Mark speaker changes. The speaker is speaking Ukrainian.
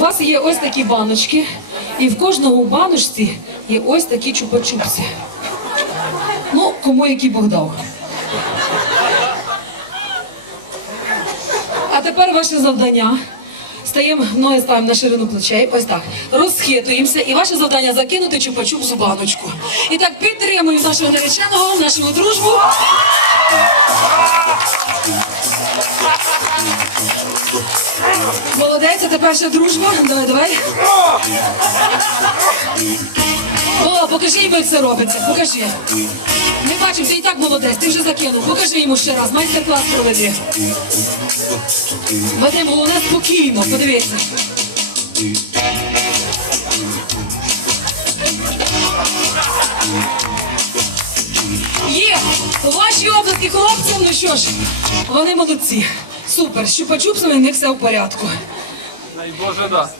Speaker 1: У вас є ось такі баночки, і в кожному баночці є ось такі чупа-чупси. Ну, кому який Бог дав. А тепер ваше завдання. Стаємо, ноги ставимо на ширину плечей, ось так. Розхитуємося, і ваше завдання закинути чупа-чупс у баночку. І так підтримуємо нашого нареченого, нашу дружбу. Молодець, а тепер ще дружба. Давай, давай. О, покажи йому, як це робиться. Покажи. Ми бачимо, ти і так молодець, ти вже закинув. Покажи йому ще раз, майстер-клас проведи. Вадим, головне спокійно, подивися. Є! Ваші обласки хлопцям, ну що ж, вони молодці. Супер, що чупа-чупсами в них все в порядку.
Speaker 2: Дай Боже дасть.